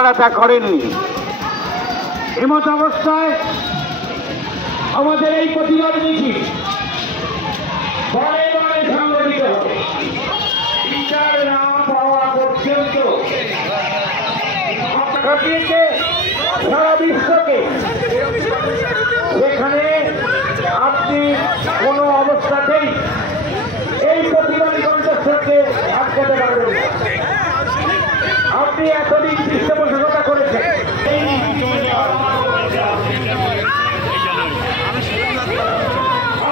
তারা তা করেননি। এমত অবস্থায় আমাদের এই প্রতিবাদ মিছিল বারে বারে সংগঠিত হবে। বিচার না পাওয়া পর্যন্ত ঘটিয়েছে সারা বিশ্বকে। সেখানে আপনি কোনো অবস্থাতেই এই প্রতিবাদী কণ্ঠস্বরকে আটকাতে পারবেন না। আপনি এতদিন পৃষ্ঠপোষকতা করেছেন,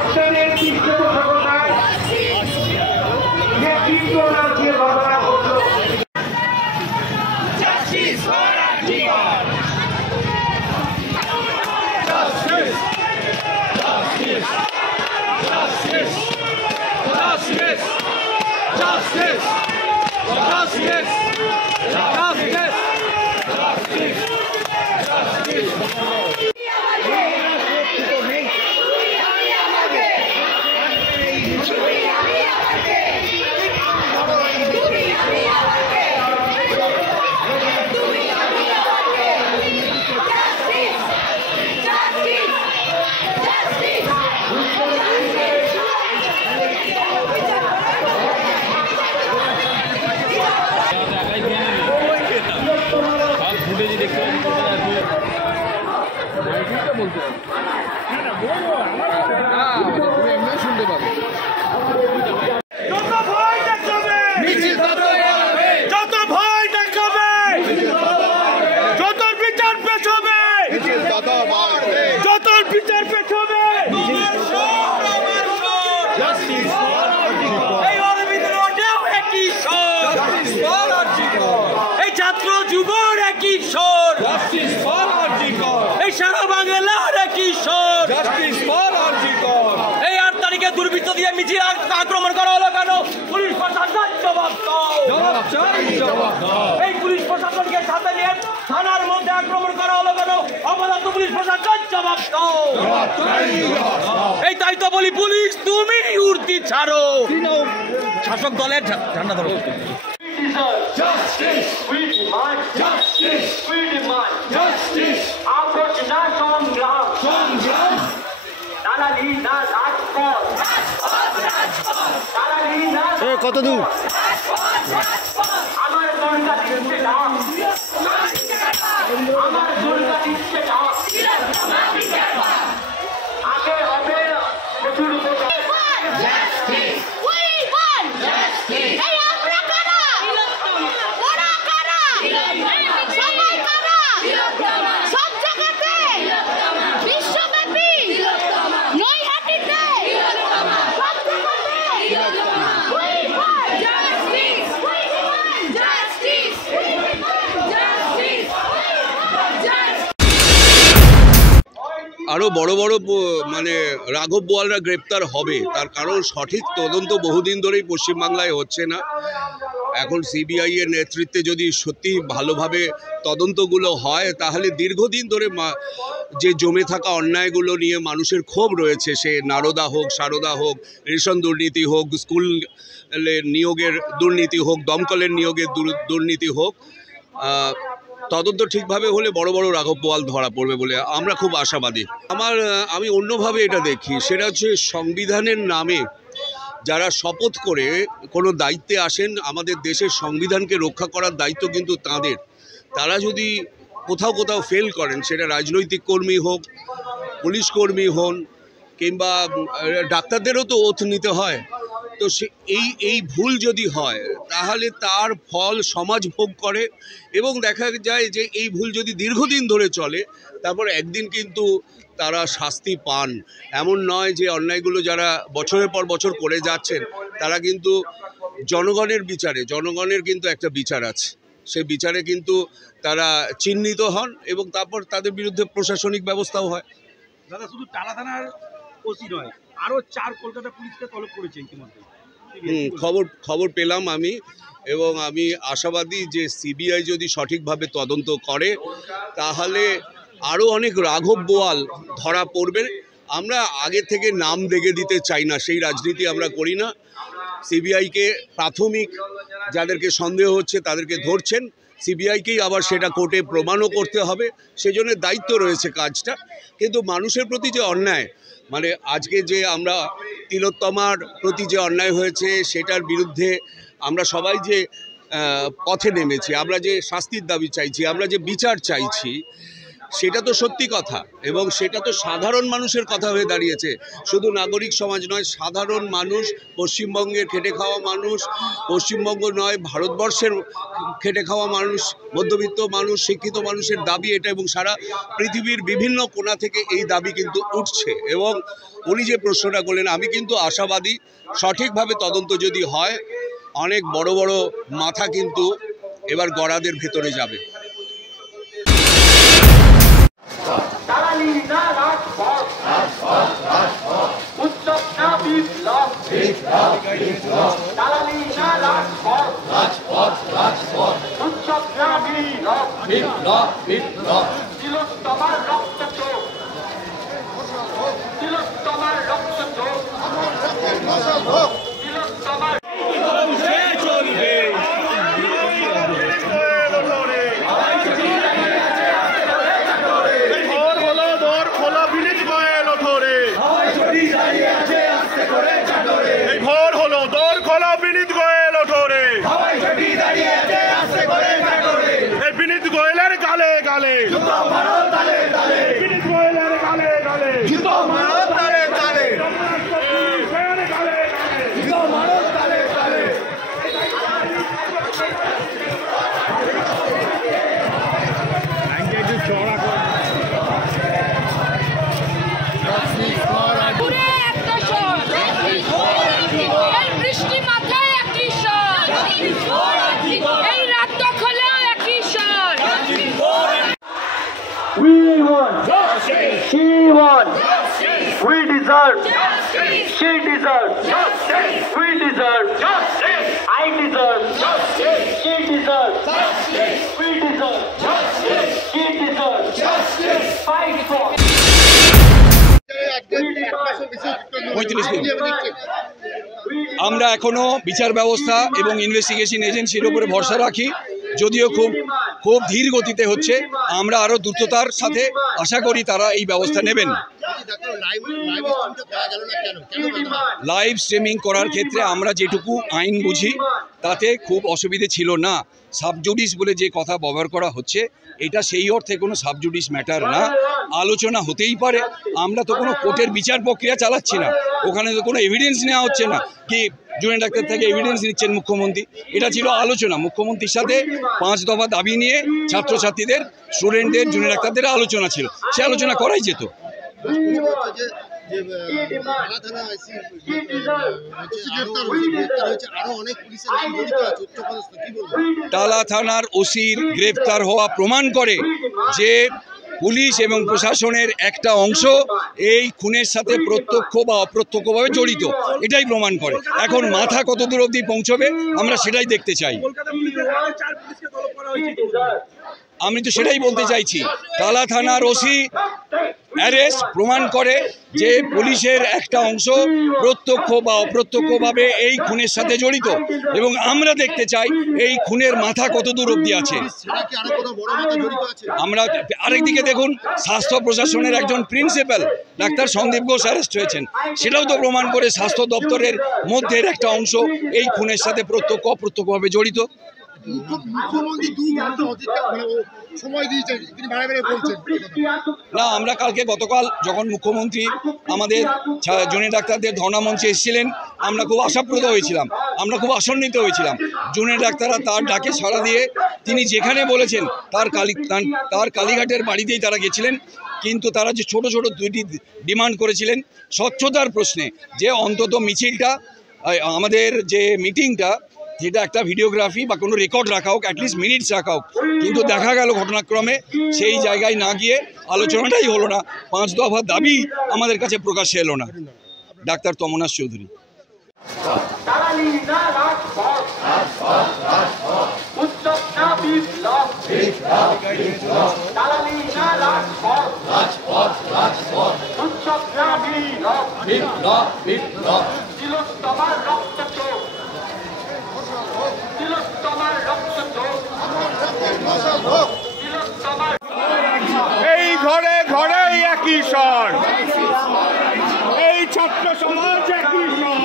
আপনাদের পৃষ্ঠপোষকতায় যে তীব্রতা দিয়ে ঘটনা ঘটল। সারা বাংলার কিশোর এই 8 তারিখে দুর্বৃত্ত দিয়ে মিছিল আক্রমণ করা হলো কেন? পুলিশ প্রশাসন জবাব দাও। এই পুলিশ প্রশাসনকে সাথে নিয়ে থানার মধ্যে আক্রমণ করা হলো কেন? অপদার্থ পুলিশ প্রশাসন জবাব দাও। এই তাই তো বলি, পুলিশ তুমি উর্দি ছাড়ো, শাসক দলের ঝান্ডা ধরো। Justice! We demand justice! We demand justice! আবর্জনা সংগ্রাম! সংগ্রাম! দালালি না রাজপথ! দালালি না কত দূর? আমার দুর্গা দিচ্ছে ডাক! আমার দুর্গা দিচ্ছে ডাক! আগে হবে প্রচুর justice! We want justice! আরও বড় বড় মানে রাঘব বোয়ালরা গ্রেপ্তার হবে, তার কারণ সঠিক তদন্ত বহুদিন ধরেই পশ্চিমবাংলায় হচ্ছে না। এখন সিবিআই এর নেতৃত্বে যদি সত্যি ভালোভাবে তদন্তগুলো হয়, তাহলে দীর্ঘদিন ধরে যে জমে থাকা অন্যায়গুলো নিয়ে মানুষের ক্ষোভ রয়েছে, সে নারদা হোক, সারদা হোক, রেশন দুর্নীতি হোক, স্কুল নিয়োগের দুর্নীতি হোক, দমকলের নিয়োগের দুর্নীতি হোক, তদন্ত ঠিকভাবে হলে বড় বড় রাঘব বোয়াল ধরা পড়বে বলে আমরা খুব আশাবাদী। আমি অন্যভাবে এটা দেখি, সেটা হচ্ছে সংবিধানের নামে যারা শপথ করে কোনো দায়িত্বে আসেন, আমাদের দেশের সংবিধানকে রক্ষা করার দায়িত্ব কিন্তু তাদের। তারা যদি কোথাও কোথাও ফেল করেন, সেটা রাজনৈতিক কর্মী হোক, পুলিশ কর্মী হন, কিংবা ডাক্তারদেরও তো ওথ নিতে হয়, তো এই ভুল যদি হয় তাহলে তার ফল সমাজ ভোগ করে। এবং দেখা যায় যে এই ভুল যদি দীর্ঘদিন ধরে চলে, তারপর একদিন কিন্তু তারা শাস্তি পান। এমন নয় যে অন্যায়গুলো যারা বছরের পর বছর করে যাচ্ছেন, তারা কিন্তু জনগণের বিচারে, জনগণের কিন্তু একটা বিচার আছে, সেই বিচারে কিন্তু তারা চিহ্নিত হন এবং তারপর তাদের বিরুদ্ধে প্রশাসনিক ব্যবস্থাও হয়। দাদা, শুধু টালা থানার ওসি নয়, আরও 4 কলকাতা পুলিশকে তলব করেছে ইতিমধ্যে। খবর পেলাম আমি, এবং আমি আশাবাদী যে সিবিআই যদি সঠিকভাবে তদন্ত করে, তাহলে আরও অনেক রাঘব বোয়াল ধরা পড়বে। আমরা আগে থেকে নাম দেখে দিতে চাই না, সেই রাজনীতি আমরা করি না। সিবিআইকে প্রাথমিক যাদেরকে সন্দেহ হচ্ছে তাদেরকে ধরছেন, সিবিআইকেই আবার সেটা কোর্টে প্রমাণও করতে হবে, সেজন্য দায়িত্ব রয়েছে কাজটা। কিন্তু মানুষের প্রতি যে অন্যায়, মানে আজকে যে আমরা তিলোত্তমার প্রতি যে অন্যায় হয়েছে সেটার বিরুদ্ধে আমরা সবাই যে পথে নেমেছি, আমরা যে শাস্তির দাবি চাইছি, আমরা যে বিচার চাইছি, সেটা তো সত্যি কথা এবং সেটা তো সাধারণ মানুষের কথা হয়ে দাঁড়িয়েছে। শুধু নাগরিক সমাজ নয়, সাধারণ মানুষ, পশ্চিমবঙ্গের খেটে খাওয়া মানুষ, পশ্চিমবঙ্গ নয় ভারতবর্ষের খেটে খাওয়া মানুষ, মধ্যবিত্ত মানুষ, শিক্ষিত মানুষের দাবি এটা এবং সারা পৃথিবীর বিভিন্ন কোণা থেকে এই দাবি কিন্তু উঠছে। এবং উনি যে প্রশ্নটা করলেন, আমি কিন্তু আশাবাদী সঠিকভাবে তদন্ত যদি হয় অনেক বড় বড় মাথা কিন্তু এবার গড়াদের ভেতরে যাবে। We won. Justice. She won. Justice. We deserve. Justice. She deserves. Justice. We deserve. Justice. I deserve. Justice. She deserves. Justice. We deserve. Justice. She deserves. Justice. Fight for. আমরা এখনো বিচার ব্যবস্থা এবং ইনভেস্টিগেশন এজেন্সির উপরে ভরসা রাখি, যদিও খুব ধীর গতিতে হচ্ছে। আমরা আরো দ্রুততার সাথে আশা করি তারা এই ব্যবস্থা নেবেন। লাইভ স্ট্রিমিং করার ক্ষেত্রে আমরা যেটুকু আইন বুঝি তাতে খুব অসুবিধে ছিল না। সাবজুডিস বলে যে কথা ব্যবহার করা হচ্ছে, এটা সেই অর্থে কোনো সাবজুডিস ম্যাটার না, আলোচনা হতেই পারে। আমরা তো কোনো কোর্টের বিচার প্রক্রিয়া চালাচ্ছি না, ওখানে তো কোনো এভিডেন্স নেওয়া হচ্ছে না কি জুনিয়র ডাক্তার থেকে এভিডেন্স নিচ্ছেন মুখ্যমন্ত্রী। এটা ছিল আলোচনা, মুখ্যমন্ত্রীর সাথে 5 দফা দাবি নিয়ে ছাত্রছাত্রীদের, স্টুডেন্টদের, জুনিয়র ডাক্তারদের আলোচনা ছিল, সে আলোচনা করাই যেত। টালা থানার ওসির গ্রেফতার হওয়া প্রমাণ করে যে পুলিশ এবং প্রশাসনের একটা অংশ এই খুনের সাথে প্রত্যক্ষ বা অপ্রত্যক্ষভাবে জড়িত, এটাই প্রমাণ করে। এখন মাথা কত দূর অবধি পৌঁছবে আমরা সেটাই দেখতে চাই। আমি তো সেটাই বলতে চাইছি, টালা থানার ওসি অ্যারেস্ট প্রমাণ করে যে পুলিশের একটা অংশ প্রত্যক্ষ বা অপ্রত্যক্ষভাবে এই খুনের সাথে জড়িত, এবং আমরা দেখতে চাই এই খুনের মাথা কত দূর অবধি আছে। আমরা আরেকদিকে দেখুন, স্বাস্থ্য প্রশাসনের একজন principal doctor Sandip Ghosh arrest হয়েছেন, সেটাও তো প্রমাণ করে স্বাস্থ্য দপ্তরের মধ্যে একটা অংশ এই খুনের সাথে প্রত্যক্ষ অপ্রত্যক্ষভাবে জড়িত। না, আমরা গতকাল যখন মুখ্যমন্ত্রী আমাদের জুনিয়র ডাক্তারদের ধর্ণা মঞ্চে এসেছিলেন, আমরা খুব আশাপ্রদ হয়েছিলাম, আমরা খুব আশান্বিত হয়েছিলাম। জুনিয়র ডাক্তাররা তার ডাকে সাড়া দিয়ে তিনি যেখানে বলেছেন তার কালীঘাটের বাড়িতেই তারা গেছিলেন। কিন্তু তারা যে ছোট ছোট 2টি ডিমান্ড করেছিলেন স্বচ্ছতার প্রশ্নে, যে অন্তত মিছিলটা, আমাদের যে মিটিংটা, যেটা একটা ভিডিওগ্রাফি বা কোনো রেকর্ড রাখা হোক, অ্যাটলিস্ট মিনিটস রাখা হোক। কিন্তু দেখা গেল ঘটনাক্রমে সেই জায়গায় না গিয়ে আলোচনাটাই হলো না, 5 দফা দাবি আমাদের কাছে প্রকাশ্যে এলো না। ডাক্তার তমনাশ চৌধুরী। তিলোত্তমার রক্ত ঘরে ঘরে একই স্বর, এই ছাত্র সমাজ একই স্বর।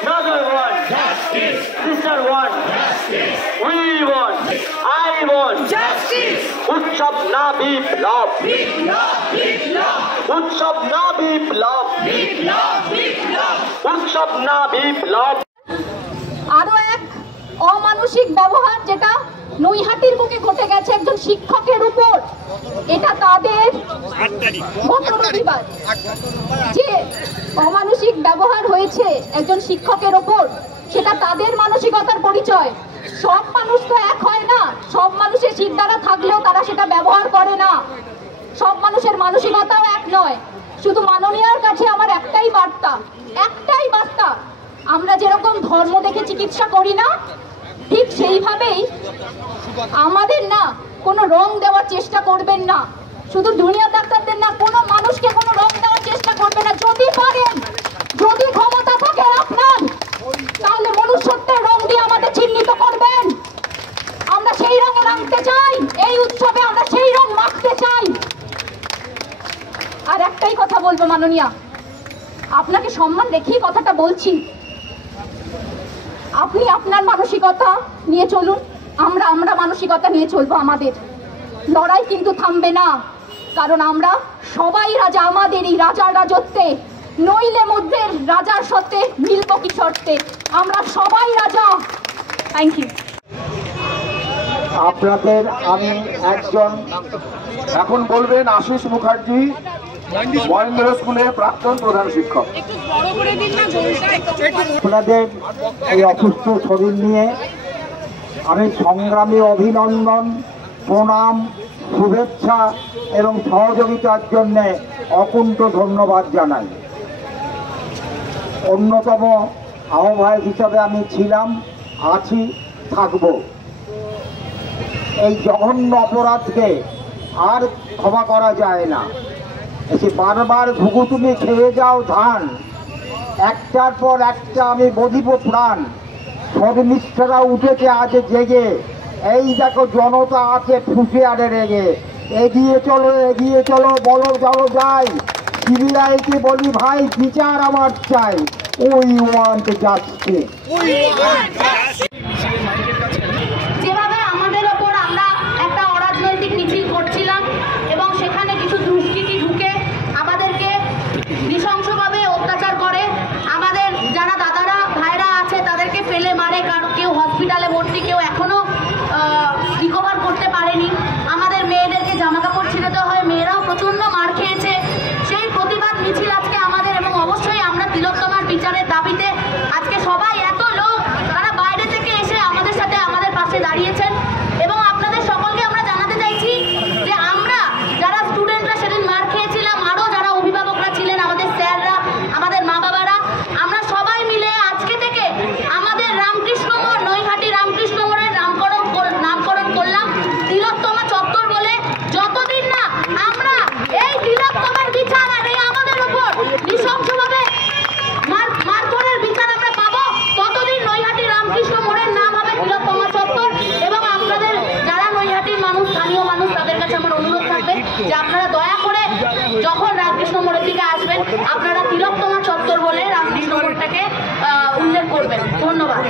Another one. Justice. Sister one. Justice. We want. I want. Justice. उत्सव ना विप्लव. विप्लव. विप्लव. उत्सव ना विप्लव. विप्लव. विप्लव. उत्सव ना विप्लव. আরো এক অমানসিক ব্যবহার যেটা নৈহাটির বুকে ঘটে গেছে একজন শিক্ষকের উপর, এটা তাদের যে অমানসিক ব্যবহার হয়েছে একজন শিক্ষকের ওপর, সেটা তাদের মানসিকতার পরিচয়। সব মানুষ তো এক হয় না, সব মানুষের চিন্তাধারা থাকলেও তারা সেটা ব্যবহার করে না। সব মানুষের মানসিকতাও এক নয়। শুধু মাননীয়ার কাছে আমার একটাই বার্তা, আমরা যেরকম ধর্ম দেখে চিকিৎসা করি না, ঠিক সেইভাবেই আমাদের না কোনো রং দেওয়ার চেষ্টা করবেন না। শুধু দুনিয়া ডাক্তারদের না, কোনো মানুষকে কোনো রং দেওয়ার চেষ্টা করবেন না। যদি পারেন, যদি ক্ষমতা থাকে আপনার, তাহলে মনুষ্যত্বের রং দিয়ে আমাদের চিহ্নিত করবেন। আমরা সেই রঙে রাঙতে চাই, এই উৎসবে আমরা সেই রং মাখতে চাই। আর একটাই কথা বলবো মাননীয়া, আপনাকে সম্মান রেখেই কথাটা বলছি, আপনি আপনার মানসিকতা নিয়ে চলুন, আমরা মানসিকতা নিয়ে চলবো। আমাদের লড়াই কিন্তু থামবে না, কারণ আমরা সবাই রাজা। আমাদের এই রাজার রাজত্বে, নইলে মধ্যে রাজার সত্ত্বে মিলব কি শর্তে, আমরা সবাই রাজা। Thank you. আপনাদের আমি একজন, এখন বলবেন আশিস মুখার্জি, মহেন্দ্র স্কুলের প্রাক্তন প্রধান শিক্ষক। আপনাদের এই অসুস্থ শরীর নিয়ে আমি সংগ্রামী অভিনন্দন, প্রণাম, শুভেচ্ছা এবং সহযোগিতার জন্যে অকুণ্ঠ ধন্যবাদ জানাই। অন্যতম আহ্বায়ক হিসাবে আমি ছিলাম, আছি, থাকব। এই জঘন্য অপরাধকে আর ক্ষমা করা যায় না। এসে বারবার ঘুঘু তুমি খেয়ে যাও ধান, একটার পর একটা আমি বধিব প্রাণ। সদনিষ্ঠারা উঠেছে আজ জেগে, এই দেখো জনতা আছে ফুসে আরে রেগে। এগিয়ে চলো, বলো চলো যাই, সিবিআইকে বলি ভাই বিচার আমার চাই। We want justice. যেভাবে আমাদের ওপর আমরা একটা অরাজনৈতিক মিছিল করছিলাম এবং সেখানে কিছু দুষ্কৃতী ঢুকে আমাদেরকে নৃশংসভাবে অত্যাচার করে, আমাদের যারা দাদারা ভাইরা আছে তাদেরকে ফেলে মারে, কেউ হসপিটালে ভর্তি, কেউ এখনো রিকভার করতে পারেনি। আমাদের মেয়েদেরকে জামা কাপড় ছিঁড়ে দেওয়া হয়, মেয়েরাও প্রচন্ড মার খেয়েছে। সেই প্রতিবাদ মিছিল আজকে আমাদের, এবং অবশ্যই আমরা তিলোত্তমার বিচারের দাবিতে আজকে সবাই, এত লোক তারা বাইরে থেকে এসে আমাদের সাথে আমাদের পাশে দাঁড়িয়েছেন। এবং আপনাদের সকলকে আমরা জানাতে চাইছি যে আমরা যারা স্টুডেন্টরা সেদিন মার খেয়েছিলাম, আরও যারা অভিভাবকরা ছিলেন, আমাদের স্যাররা, আমাদের মা বাবারা, আমরা সবাই মিলে আজকে থেকে আমাদের রামকৃষ্ণ মোড়, নৈহাটি রামকৃষ্ণ মোড়ের নামকরণ করলাম তিলোত্তমা চত্বর বলে। যতদিন না আমরা এই তিলোত্তমার বিচার আর এই আমাদের উপর নৃশংসভাবে মারধরের বিচার আমরা পাবো, ততদিন নৈহাটি রামকৃষ্ণ মোড়ের নাম হবে তিলোত্তমা চত্বর। এবং আপনাদের যারা নৈহাটির মানুষ, স্থানীয় মানুষ, তাদের কাছে আমার অনুরোধ থাকবে যে আপনারা দয়া করে যখন রামকৃষ্ণ মোড়ের দিকে আসবেন, আপনারা তিলোত্তমা চত্বর বলে রামকৃষ্ণ মোড়টাকে উল্লেখ করবেন। ধন্যবাদ।